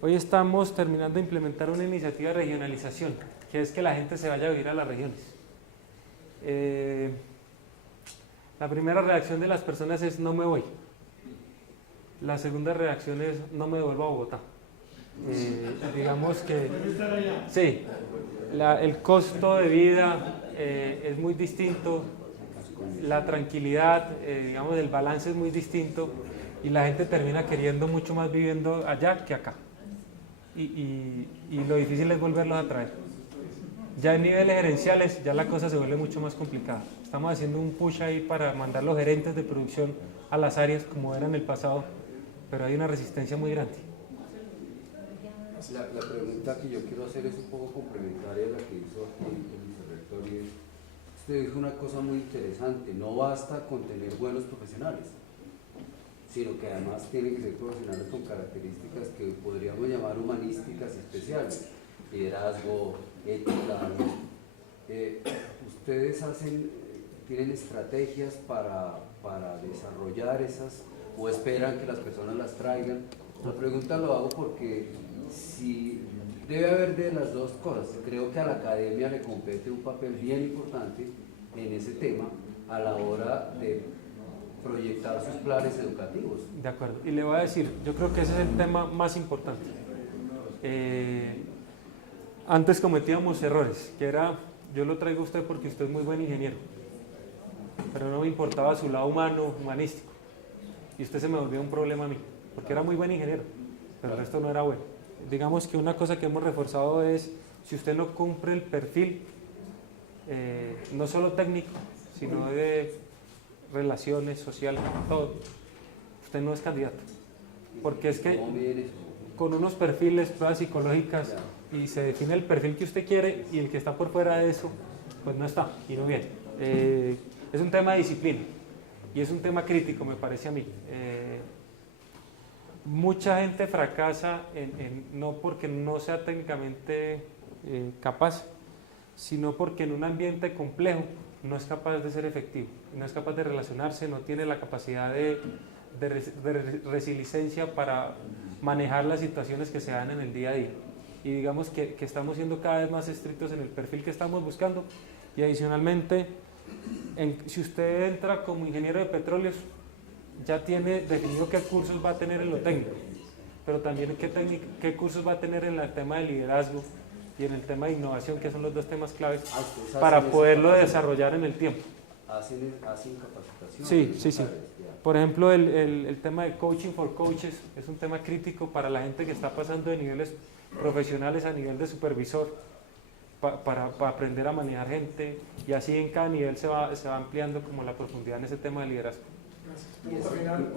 Hoy estamos terminando de implementar una iniciativa de regionalización, que es que la gente se vaya a vivir a las regiones. La primera reacción de las personas es no me voy. La segunda reacción es no me devuelvo a Bogotá. Digamos que sí, el costo de vida es muy distinto, la tranquilidad, digamos, el balance es muy distinto y la gente termina queriendo mucho más viviendo allá que acá. Y lo difícil es volverlos a traer. Ya en niveles gerenciales ya la cosa se vuelve mucho más complicada. Estamos haciendo un push ahí para mandar los gerentes de producción a las áreas como era en el pasado, pero hay una resistencia muy grande. La pregunta que yo quiero hacer es un poco complementaria a la que hizo aquí el vicerrector, y es, usted dijo una cosa muy interesante: no basta con tener buenos profesionales, sino que además tienen que ser profesionales con características que podríamos llamar humanísticas especiales, liderazgo, ética. ¿Ustedes tienen estrategias para desarrollar esas, o esperan que las personas las traigan? La pregunta lo hago porque si debe haber de las dos cosas. Creo que a la academia le compete un papel bien importante en ese tema a la hora de proyectar sus planes educativos. De acuerdo. Y le voy a decir, yo creo que ese es el tema más importante. Antes cometíamos errores, que era, yo lo traigo a usted porque usted es muy buen ingeniero, pero no me importaba su lado humano, humanístico. Y usted se me volvió un problema a mí, porque era muy buen ingeniero, pero el resto no era bueno. Digamos que una cosa que hemos reforzado es, si usted no cumple el perfil, no solo técnico, sino de relaciones sociales, todo, usted no es candidato. Porque es que con unos perfiles, pruebas psicológicas, y se define el perfil que usted quiere, y el que está por fuera de eso, pues no está, y no viene. Es un tema de disciplina, y es un tema crítico, me parece a mí. Mucha gente fracasa no porque no sea técnicamente capaz, sino porque en un ambiente complejo no es capaz de ser efectivo, no es capaz de relacionarse, no tiene la capacidad de resiliencia para manejar las situaciones que se dan en el día a día. Y digamos que estamos siendo cada vez más estrictos en el perfil que estamos buscando, y adicionalmente, si usted entra como ingeniero de petróleos, ya tiene definido qué cursos va a tener en lo técnico, pero también qué cursos va a tener en el tema de liderazgo y en el tema de innovación, que son los dos temas claves para poderlo desarrollar en el tiempo. ¿Hacen capacitación? Sí. Por ejemplo, el tema de coaching for coaches es un tema crítico para la gente que está pasando de niveles profesionales a nivel de supervisor, para aprender a manejar gente, y así en cada nivel se va ampliando como la profundidad en ese tema de liderazgo. Y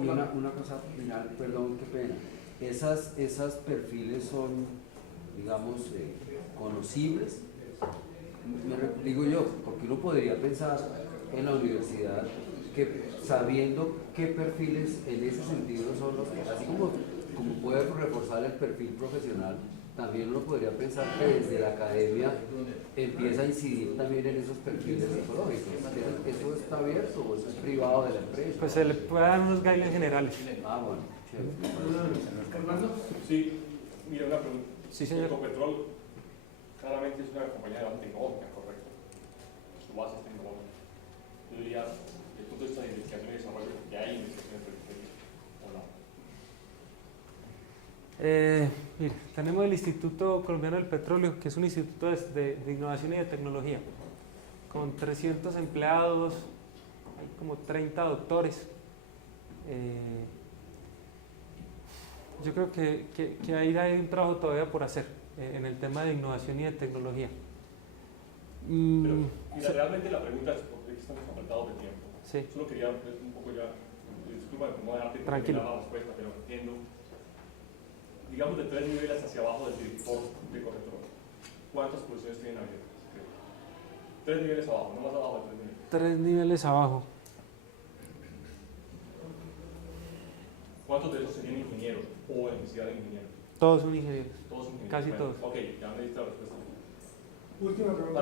una cosa final, perdón, qué pena. ¿Esas perfiles son, digamos, conocibles? Digo yo, porque uno podría pensar en la universidad que, sabiendo qué perfiles en ese sentido son los que, así como puede reforzar el perfil profesional, también uno podría pensar que desde la academia empieza a incidir también en esos perfiles psicológicos. ¿Eso está abierto o eso es privado de la empresa? Pues se le puede dar unos guidelines generales. Bueno, chévere. Sí, mira, una pregunta. Sí, señor. Ecopetrol claramente es una compañía de base tecnológica, correcto. Su base es tecnológica. Yo diría, desde el punto de vista de investigación y desarrollo, que hay investigación en periferia, ¿o no? Mire, tenemos el Instituto Colombiano del Petróleo, que es un instituto de innovación y de tecnología, con 300 empleados, hay como 30 doctores. Yo creo que ahí hay un trabajo todavía por hacer en el tema de innovación y de tecnología. Pero, mira, realmente la pregunta es porque estamos apretados de tiempo. Sí. Solo quería un poco ya, disculpa por no dejarte Tranquilo. la respuesta, pero entiendo. Digamos de 3 niveles hacia abajo del director de Ecopetrol, ¿cuántas posiciones tienen abiertas? 3 niveles abajo, no más abajo de 3 niveles. 3 niveles abajo. ¿Cuántos de esos serían ingenieros o en necesidad de ingenieros? Todos son ingenieros. Todos son ingenieros. Casi bueno, todos. Ok, ya me diste la respuesta. Última pregunta.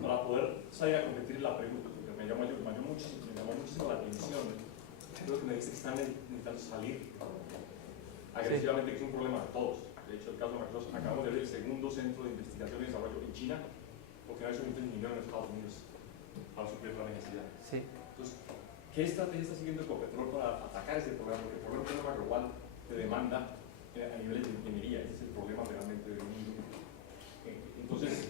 Para poder salir a competir la pregunta, porque me llamó muchísimo la atención. Creo que me dice que están intentando salir agresivamente, que es un problema de todos. De hecho, el caso de Microsoft, acabamos de ver el segundo centro de investigación y desarrollo en China, porque no hay suficientes ingenieros en Estados Unidos para suplir la necesidad. Sí. Entonces, ¿qué estrategia está siguiendo Ecopetrol para atacar ese problema? Porque el problema es un problema global de demanda a niveles de ingeniería. Ese es el problema realmente del mundo. Entonces,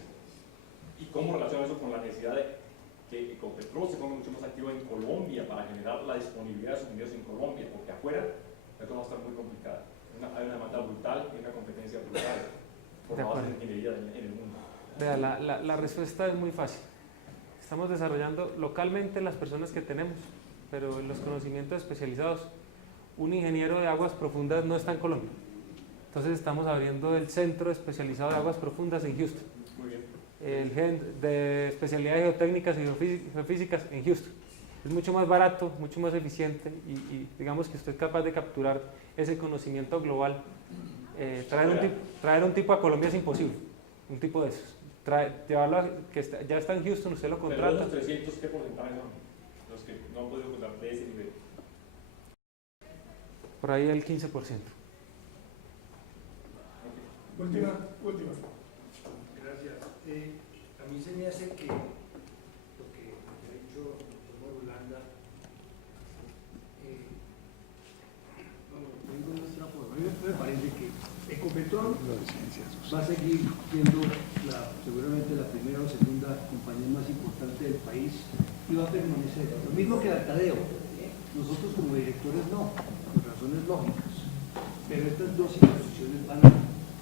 ¿y cómo relaciona eso con la necesidad de que Ecopetrol se ponga mucho más activo en Colombia para generar la disponibilidad de sus ingenieros en Colombia? Porque afuera la cosa va a estar muy complicada. Hay una demanda brutal y una competencia brutal por la base de ingeniería en el mundo. Vea, la respuesta es muy fácil. Estamos desarrollando localmente las personas que tenemos pero en los conocimientos especializados, un ingeniero de aguas profundas no está en Colombia. Entonces estamos abriendo el Centro Especializado de Aguas Profundas en Houston. Muy bien. El GEN de especialidades geotécnicas y geofísicas en Houston. Es mucho más barato, mucho más eficiente y digamos que usted es capaz de capturar ese conocimiento global. Traer un tipo a Colombia es imposible, un tipo de esos. Llevarlo ya está en Houston, usted lo contrata. Pero de los 300, ¿qué porcentaje son los que no han podido contar de ese nivel? Por ahí el 15%. Última. Gracias. A mí se me hace que lo que ha dicho el doctor Marulanda, a mí me parece que Ecopetrol va a seguir siendo seguramente la primera o segunda compañía más importante del país y va a permanecer. Lo mismo que la Tadeo. Nosotros como directores no, por razones lógicas. Pero estas dos instituciones van a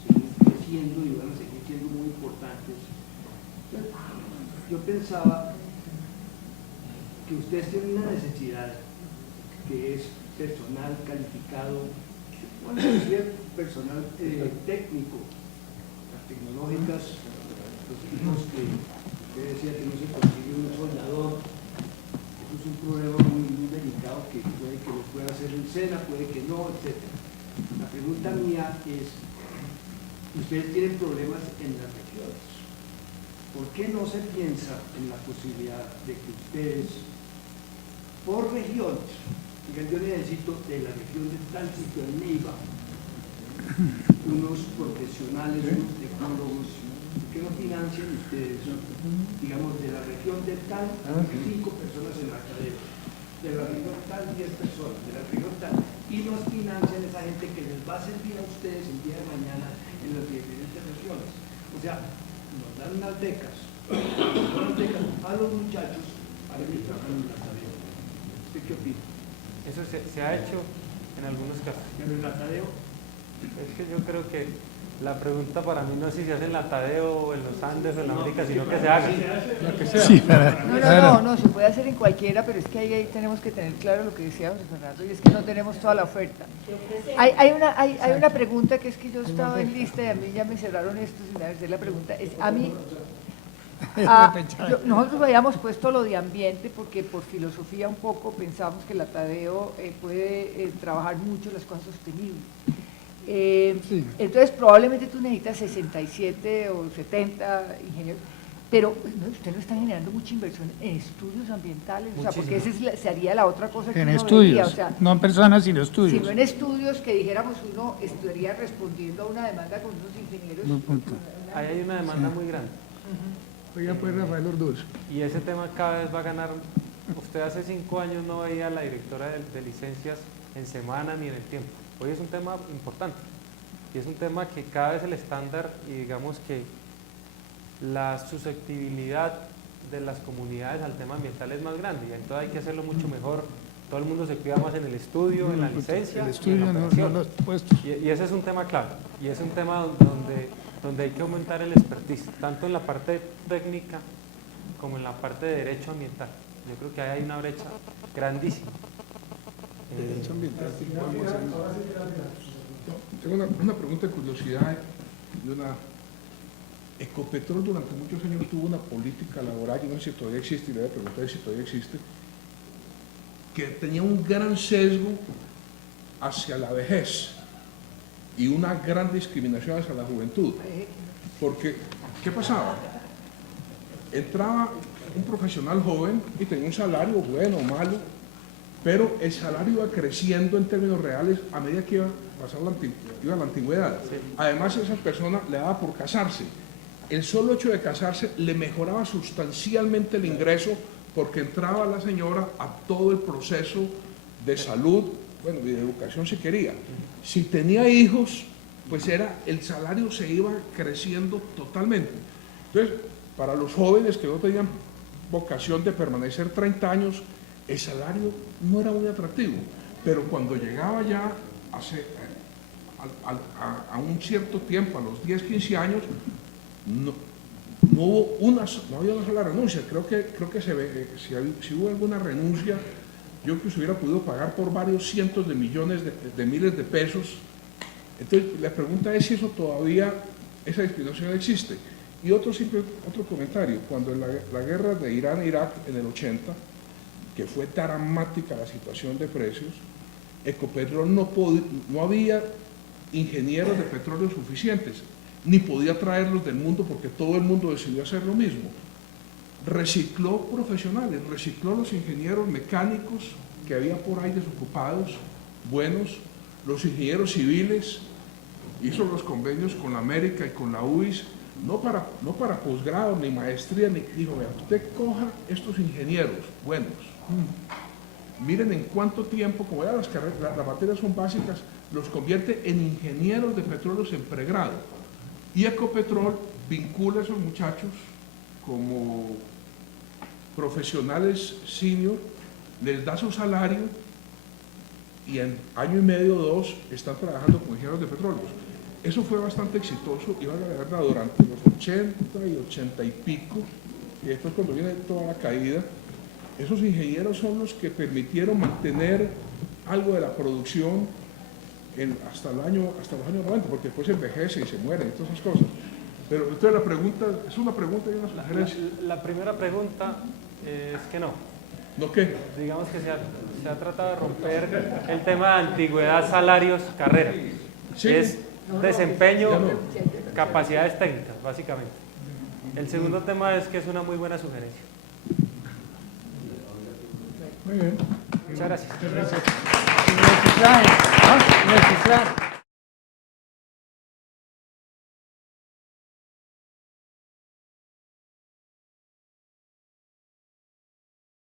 seguir creciendo y van a seguir siendo muy importantes. Yo pensaba que ustedes tienen una necesidad que es personal calificado, bueno, inclusive personal técnico, las tecnológicas, los equipos que usted decía que no se consigue un soldador. Eso es un problema muy delicado que puede que lo pueda hacer el SENA, puede que no, etc. La pregunta mía es, ustedes tienen problemas en las regiones. ¿Por qué no se piensa en la posibilidad de que ustedes, por regiones, digan, yo necesito de la región de tal sitio en Neiva, unos profesionales, unos tecnólogos, que no financian ustedes, digamos, de la región de tal, 5 personas en la cadena, de la región tal, 10 personas, de la región tal, y nos financian esa gente que les va a servir a ustedes el día de mañana en las diferentes regiones? O sea, nos dan unas becas a los muchachos para que trabajen en la cadena. ¿Usted qué opina? Eso se ha hecho en algunos casos. ¿Pero en la Tadeo? Es que yo creo que la pregunta para mí no es si se hace en la Tadeo o en los Andes o en la América, sino que se haga. Lo que sea. No, se puede hacer en cualquiera, pero es que ahí tenemos que tener claro lo que decía José Fernando, y es que no tenemos toda la oferta. Hay una pregunta que es que yo estaba en lista y a mí ya me cerraron esto sin hacer la pregunta. Es, a mí, nosotros habíamos puesto lo de ambiente porque por filosofía un poco pensamos que la Tadeo puede trabajar mucho las cosas sostenibles. Entonces probablemente tú necesitas 67 o 70 ingenieros, pero no, usted no está generando mucha inversión en estudios ambientales, o sea, porque esa sería la otra cosa que en uno estudios, vería, o sea, no en personas, sino estudios. sino en estudios que dijéramos uno estaría respondiendo a una demanda con unos ingenieros. Ahí hay una demanda muy grande. Oiga, pues Rafael Orduz. Y ese tema cada vez va a ganar. Usted hace 5 años no veía a la directora de licencias en semana ni en el tiempo. Hoy es un tema importante y es un tema que cada vez el estándar y digamos que la susceptibilidad de las comunidades al tema ambiental es más grande y entonces hay que hacerlo mucho mejor. Todo el mundo se cuida más en el estudio, en la licencia, el estudio, en la no los puestos. y ese es un tema clave y es un tema donde hay que aumentar el expertise, tanto en la parte técnica como en la parte de derecho ambiental. Yo creo que ahí hay una brecha grandísima. Derecho ambiental. Tengo una pregunta de curiosidad. Ecopetrol durante muchos años tuvo una política laboral, yo no sé si todavía existe, y le voy a preguntar si todavía existe, que tenía un gran sesgo hacia la vejez y una gran discriminación hacia la juventud. Porque, ¿qué pasaba? Entraba un profesional joven y tenía un salario bueno o malo, pero el salario iba creciendo en términos reales a medida que iba a la antigüedad. Sí. Además, esa persona le daba por casarse. El solo hecho de casarse le mejoraba sustancialmente el ingreso porque entraba la señora a todo el proceso de salud, bueno, de educación si quería. Si tenía hijos, pues el salario se iba creciendo totalmente. Entonces, para los jóvenes que no tenían vocación de permanecer 30 años, el salario no era muy atractivo, pero cuando llegaba ya a un cierto tiempo, a los 10, 15 años, no había una sola renuncia. Creo que si hubo alguna renuncia yo que se hubiera podido pagar por varios cientos de millones de miles de pesos. Entonces, la pregunta es si eso todavía, esa discriminación existe. Y otro comentario, cuando en la guerra de Irán e Irak en el 80, que fue dramática la situación de precios, Ecopetrol no había ingenieros de petróleo suficientes, ni podía traerlos del mundo porque todo el mundo decidió hacer lo mismo. Recicló profesionales, recicló los ingenieros mecánicos que había por ahí desocupados, buenos, los ingenieros civiles, hizo los convenios con la América y con la UIS, no para posgrado ni maestría, ni dijo, vea, usted coja estos ingenieros buenos, miren en cuánto tiempo, como ya las materias son básicas, los convierte en ingenieros de petróleos en pregrado. Y Ecopetrol vincula a esos muchachos como profesionales senior, les da su salario y en año y medio o 2 están trabajando como ingenieros de petróleos. Eso fue bastante exitoso y valga la verdad, durante los 80 y 80 y pico, y después cuando viene toda la caída, esos ingenieros son los que permitieron mantener algo de la producción hasta los años 90, porque después se envejece y se muere y todas esas cosas. Pero entonces la pregunta, es una pregunta y una sugerencia. La primera pregunta es que no. ¿No qué? Digamos que se ha tratado de romper el tema de antigüedad, salarios, carrera. Sí. Es desempeño, capacidades técnicas, básicamente. El segundo tema es que es una muy buena sugerencia. Muy bien. Muchas gracias. Gracias.